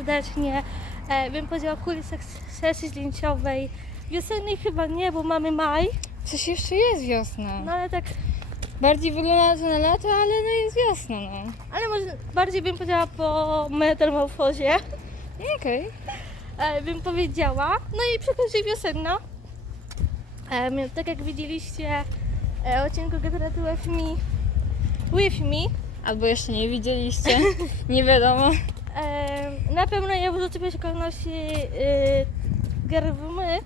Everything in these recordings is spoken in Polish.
serdecznie. E, bym powiedziała kulisach sesji zdjęciowej. Wiosennej chyba nie, bo mamy maj. Coś jeszcze jest wiosna. No ale tak, Bardziej wygląda to na lato, ale no jest wiosna, no. ale może bardziej bym powiedziała po metamorfozie. Okej. e, bym powiedziała. No i przychodzi wiosenna. E, my- tak jak widzieliście e, odcinku Get With Me, with me Albo jeszcze nie widzieliście, nie wiadomo. na pewno ja wrzucę pierwsze kolejności e, Get With Me,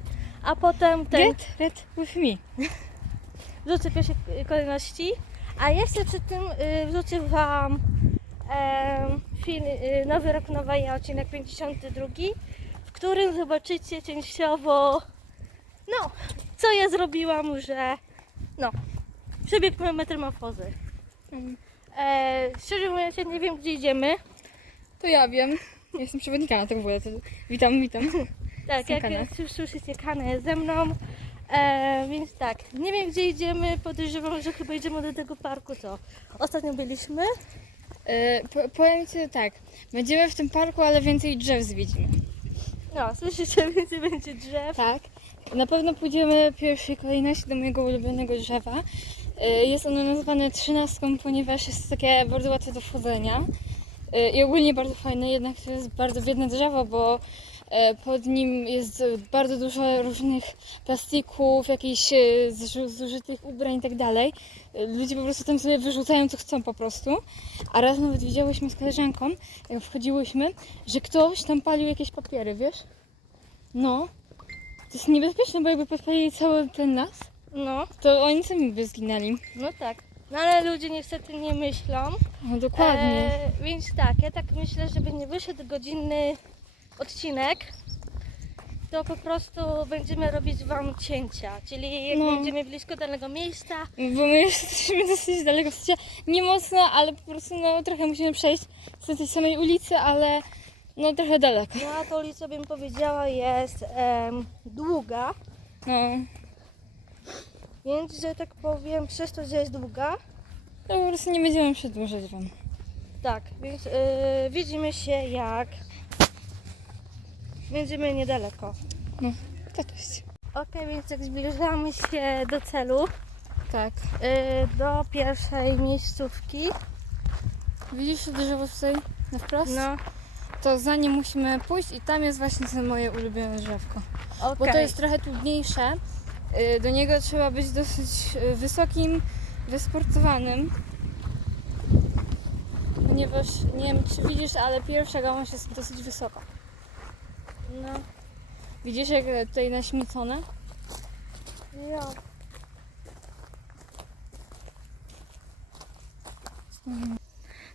a potem ten Get red with me. wrzucę pierwsze kolejności. A jeszcze przy tym e, wrzucę Wam film e, Nowy Rok, Nowa Ja, odcinek 52, w którym zobaczycie częściowo no, co ja zrobiłam, że no, przebieg metamorfozy. Mm. E, szczerze mówiąc, nie wiem, gdzie idziemy. To ja wiem. Jestem przewodnikiem tak w ogóle. To witam, witam. Tak, jak Kana. już słyszycie, Kana jest ze mną. E, więc tak, nie wiem, gdzie idziemy. Podejrzewam, że chyba idziemy do tego parku, co ostatnio byliśmy. E, po, powiem Ci tak. Będziemy w tym parku, ale więcej drzew zwiedzimy. No, słyszycie, więcej będzie drzew. Tak. Na pewno pójdziemy w pierwszej kolejności do mojego ulubionego drzewa. E, Jest ono nazwane trzynastką, ponieważ jest takie bardzo łatwe do wchodzenia. E, I ogólnie bardzo fajne, jednak to jest bardzo biedne drzewo, bo e, pod nim jest bardzo dużo różnych plastików, jakichś e, zużytych ubrań i tak dalej. Ludzie po prostu tam sobie wyrzucają co chcą po prostu. A raz nawet widziałyśmy z koleżanką, jak wchodziłyśmy, że ktoś tam palił jakieś papiery, wiesz? No. To jest niebezpieczne, bo jakby podpalili cały ten las, No, to oni sami by zginęli. no tak. No ale ludzie niestety nie myślą. No dokładnie. E, więc tak, ja tak myślę, żeby nie wyszedł godzinny odcinek, to po prostu będziemy robić Wam cięcia. Czyli jak No. będziemy blisko danego miejsca, Bo my jesteśmy dosyć daleko, w sensie nie mocno, ale po prostu no trochę musimy przejść z tej samej ulicy, ale no trochę daleko. no ta ulica bym powiedziała jest em, długa, No, więc że tak powiem, przez to, że jest długa, to po prostu nie będziemy przedłużać wam. tak, więc e, widzimy się jak będziemy niedaleko. No, to cześć. Ok, więc jak zbliżamy się do celu, Tak. e, do pierwszej miejscówki, Widzisz to drzewo tutaj na wprost? no To za nim musimy pójść i tam jest właśnie to moje ulubione drzewko. ok. Bo to jest trochę trudniejsze. Y, Do niego trzeba być dosyć y, wysokim, wysportowanym. Ponieważ nie wiem czy widzisz, ale pierwsza gałąź jest dosyć wysoka. No, Widzisz jak e, tutaj naśmiecone? ja.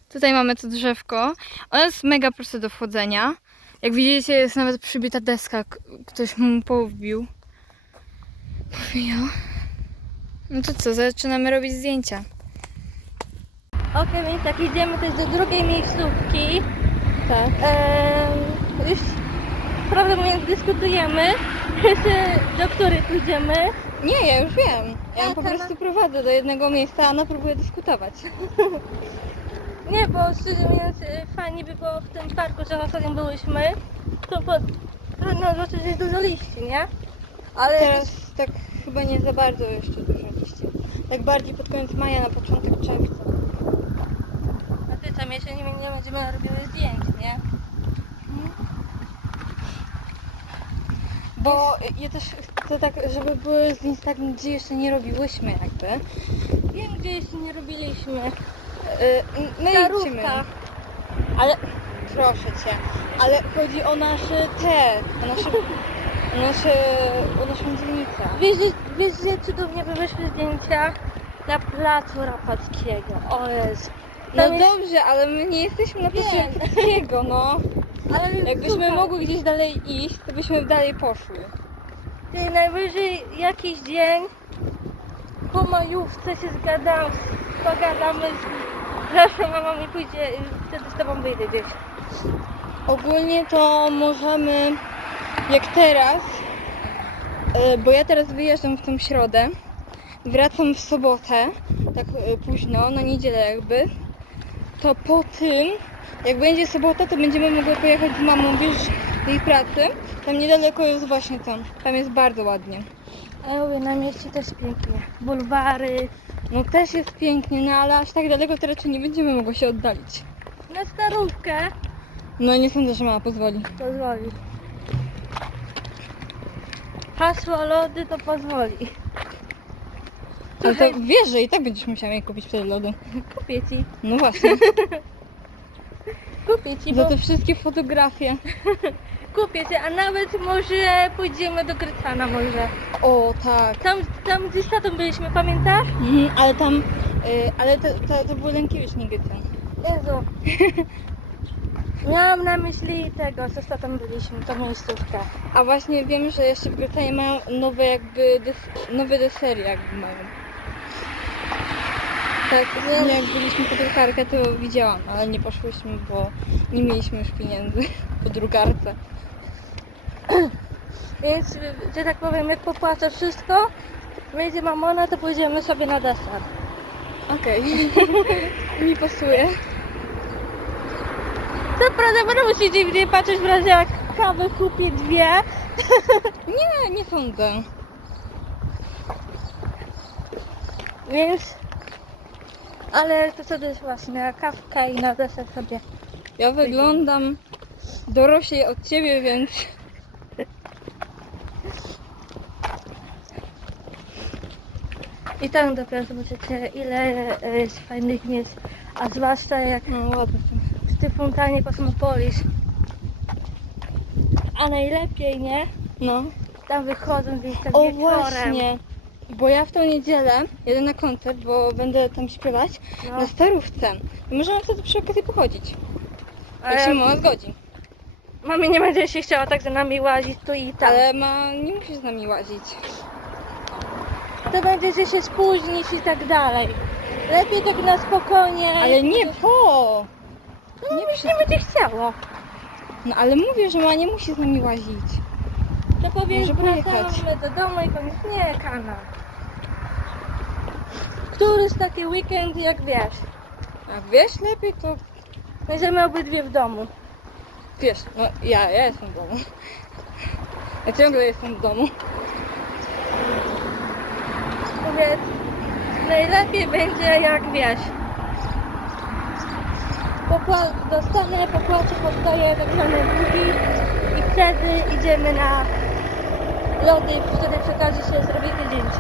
Tutaj mamy to drzewko. Ono jest mega proste do wchodzenia. Jak widzicie jest nawet przybita deska. Ktoś mu powbił. Powijał. No to co, zaczynamy robić zdjęcia. Ok, więc tak idziemy też do drugiej miejscówki. Tak. Ehm, już prawdę mówiąc dyskutujemy, jeszcze do której pójdziemy. Nie, ja już wiem. Ja ją po prostu prowadzę do jednego miejsca, a ona próbuje dyskutować. Nie, bo szczerze mówiąc e, fajnie by było w tym parku, że ostatnio byłyśmy. To po, trudno zobaczyć, że jest dużo liści, nie? Ale Teraz tak chyba nie za bardzo jeszcze dużo liści. Tak bardziej pod koniec maja, na początek czerwca. a ty tam jeszcze nie, nie będziemy robiły zdjęć, nie? Bo ja też chcę tak, żeby były zdjęcia tak, gdzie jeszcze nie robiłyśmy jakby. Wiem, gdzie jeszcze nie robiliśmy. No Starówka. idźmy. Ale proszę cię, ale chodzi o nasze te, o nasze, nasze, o naszą dzielnicę. Wiesz, wiesz, że cudownie by wyszły zdjęcia na placu Rapackiego. O jest. No dobrze, ale my nie jesteśmy na placu Wiem. Rapackiego, no. Ale Jakbyśmy słuchaj, mogły gdzieś dalej iść, to byśmy dalej poszły. Ty najwyżej jakiś dzień po majówce się zgadam, pogadamy z naszą mamą i pójdzie, wtedy z tobą wyjdę gdzieś. Ogólnie to możemy, jak teraz, e, bo ja teraz wyjeżdżam w tą środę, wracam w sobotę, tak e, późno, na niedzielę jakby, to po tym Jak będzie sobota, to będziemy mogły pojechać z mamą, wiesz, do jej pracy. Tam niedaleko jest właśnie tam. Tam jest bardzo ładnie. A ja mówię, na mieście też pięknie. Bulwary, No też jest pięknie, no ale aż tak daleko to raczej nie będziemy mogły się oddalić. na starówkę No nie sądzę, że mama pozwoli. pozwoli. Hasło lody to pozwoli. Ale to wiesz, że i tak będziesz musiała jej kupić wtedy lody. kupię ci, No właśnie. kupię ci, bo Za te wszystkie fotografie. kupię ci, a nawet może pójdziemy do Grycana może. O, tak. Tam, tam gdzieś z tatą byliśmy, pamiętasz? Mhm, ale tam, y, ale to, to, to był Lękiewicz, nie Gycen. Jezu. Miałam na myśli tego, co tatą byliśmy, tą miejscówkę. A właśnie wiem, że jeszcze w Grycenie mają nowe jakby, des, nowe desery jakby mają. Tak, Wiem. jak byliśmy po drukarkę, to widziałam, ale nie poszłyśmy, bo nie mieliśmy już pieniędzy po drukarce. Więc, że tak powiem, jak popłacę wszystko, wyjdzie mamona, to pójdziemy sobie na deser. Okej, mi pasuje. To prawda, będę się dziwnie patrzeć w razie jak kawy kupię dwie. Nie, nie sądzę. Więc... Ale to wtedy jest właśnie kawka i na deser sobie. Ja wyglądam doroślej od ciebie, więc I tam dopiero zobaczycie ile e, jest fajnych miejsc. A zwłaszcza jak no ładne tej fontannie Kosmopolis. A najlepiej, nie? No. Tam wychodzą gdzieś tam O wieczorem. właśnie, bo ja w tą niedzielę jedę na koncert, bo będę tam śpiewać No. na starówce. I możemy wtedy przy okazji pochodzić, jak się mama zgodzi. mamie nie będzie się chciała tak za nami łazić tu i tam. Ale ma, nie musi z nami łazić. To będziecie się spóźnić i tak dalej. Lepiej tak na spokojnie. Ale nie po! No, nie nie, będzie chciało. No ale mówię, że mama nie musi z nami łazić. To powiesz, Może pojechać. wracamy do domu i powiesz, nie, kana. Któryś taki weekend, jak wiesz, A wiesz lepiej, to będziemy obydwie w domu. wiesz, no ja, ja jestem w domu. Ja ciągle jestem w domu. Powiedz, najlepiej będzie, jak wiesz. Pokła- dostanę, popłacę, poddaję tak zwane długi i wtedy idziemy na lody i wtedy przy okazji sobie zrobię zdjęcie.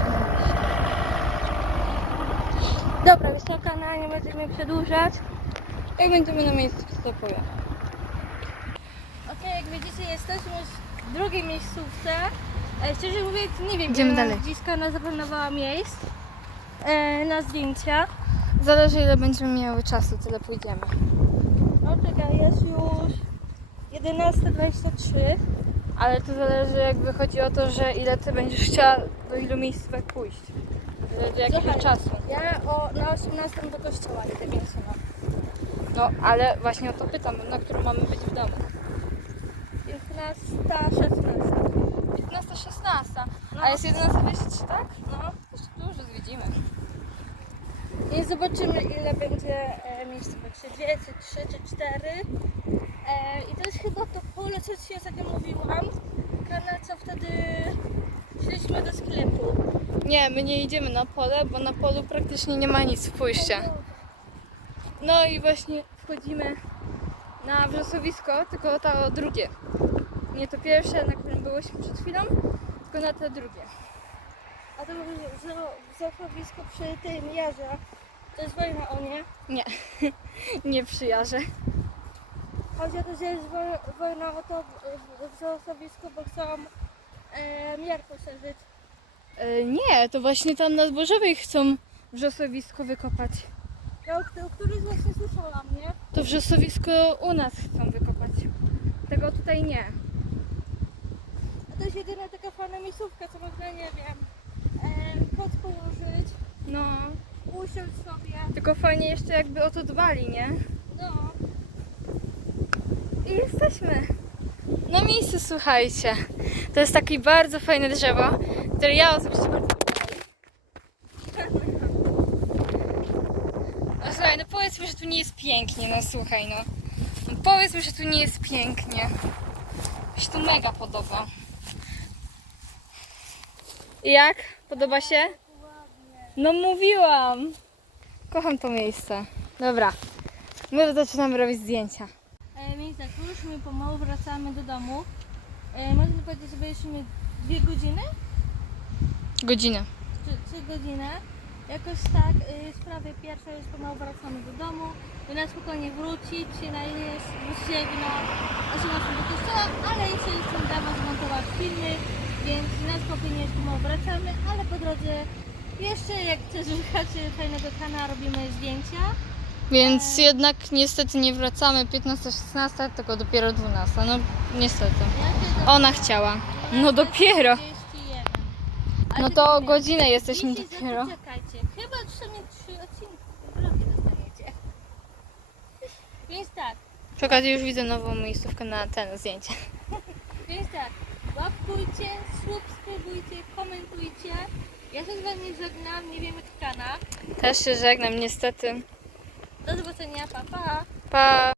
Dobra, wysoka na nie będziemy przedłużać. Jak będziemy na miejscu, powiem. Okej, jak widzicie, jesteśmy już w drugiej miejscówce. E, szczerze mówiąc, nie wiem, Idziemy ile dalej. Dziska zaplanowała miejsc e, na zdjęcia. Zależy ile będziemy miały czasu, tyle pójdziemy. No czekaj, jest już 11.23. Ale to zależy jakby chodzi o to, że ile ty będziesz chciała do ilu miejscówek pójść. Do, jakiego Słuchaj, czasu. Ja o, na 18 do kościoła idę, więc no. No ale właśnie o to pytam, na którą mamy być w domu. 15, 16. 15, 16. No. A jest 11.23, tak? No. Jeszcze dużo zwiedzimy. I zobaczymy ile będzie e, miejscówek, czy dwie, czy trzy, czy cztery. E, I to jest chyba to pole, co ci ostatnio mówiłam. Kana, co wtedy szliśmy do sklepu. Nie, my nie idziemy na pole, bo na polu praktycznie nie ma nic pójścia. No i właśnie wchodzimy na wrzosowisko, tylko to drugie. Nie to pierwsze, na którym byłyśmy przed chwilą, tylko na to drugie. A to zachowisko przy tym jarze. To jest wojna o nie. Nie, nie przyjarzę. Chodzi o to, że jest wo- wojna o to w- w bo chcą e, miar poszerzyć. E, nie, to właśnie tam na Zbożowej chcą wrzosowisko wykopać. Ja o któ- któryś właśnie słyszałam, nie? To wrzosowisko u nas chcą wykopać. Tego tutaj nie. A to jest jedyna taka fajna miejscówka, co można, nie wiem, e, koc położyć, No, sobie. tylko fajnie jeszcze jakby o to dbali, nie? No, I jesteśmy. Na miejscu, słuchajcie. To jest takie bardzo fajne drzewo, które ja osobiście bardzo. No słuchaj, no powiedz mi, że tu nie jest pięknie, no słuchaj, no. powiedz mi, że tu nie jest pięknie. Mi się tu mega podoba. Jak? Podoba się? No mówiłam! Kocham to miejsce. Dobra, my zaczynamy robić zdjęcia. E, więc tak, już my pomału wracamy do domu. E, można powiedzieć, że byliśmy dwie godziny, Godzinę. czy trzy godziny. Jakoś tak, y, sprawy pierwsze już pomału wracamy do domu. By na spokojnie wrócić, się najeść, wrócić na 18 do kościoła, ale jeszcze chcę dla Was zmontować filmy, więc na spokojnie już pomału wracamy, ale po drodze jeszcze jak chcesz słuchacie fajnego kana, robimy zdjęcia. Więc jednak niestety nie wracamy 15-16, tylko dopiero 12. No niestety. Ona chciała. No dopiero. 41. No to nie, godzinę jesteśmy Dzisiaj dopiero. Zaczekajcie, chyba przynajmniej trzy odcinki vlogi dostaniecie. Więc tak, okazji już widzę nową miejscówkę na ten zdjęcie. więc tak, łapkujcie, subskrybujcie, komentujcie. Ja się z wami żegnam, nie wiemy tkana. Też się żegnam niestety. Do zobaczenia, pa pa! Pa!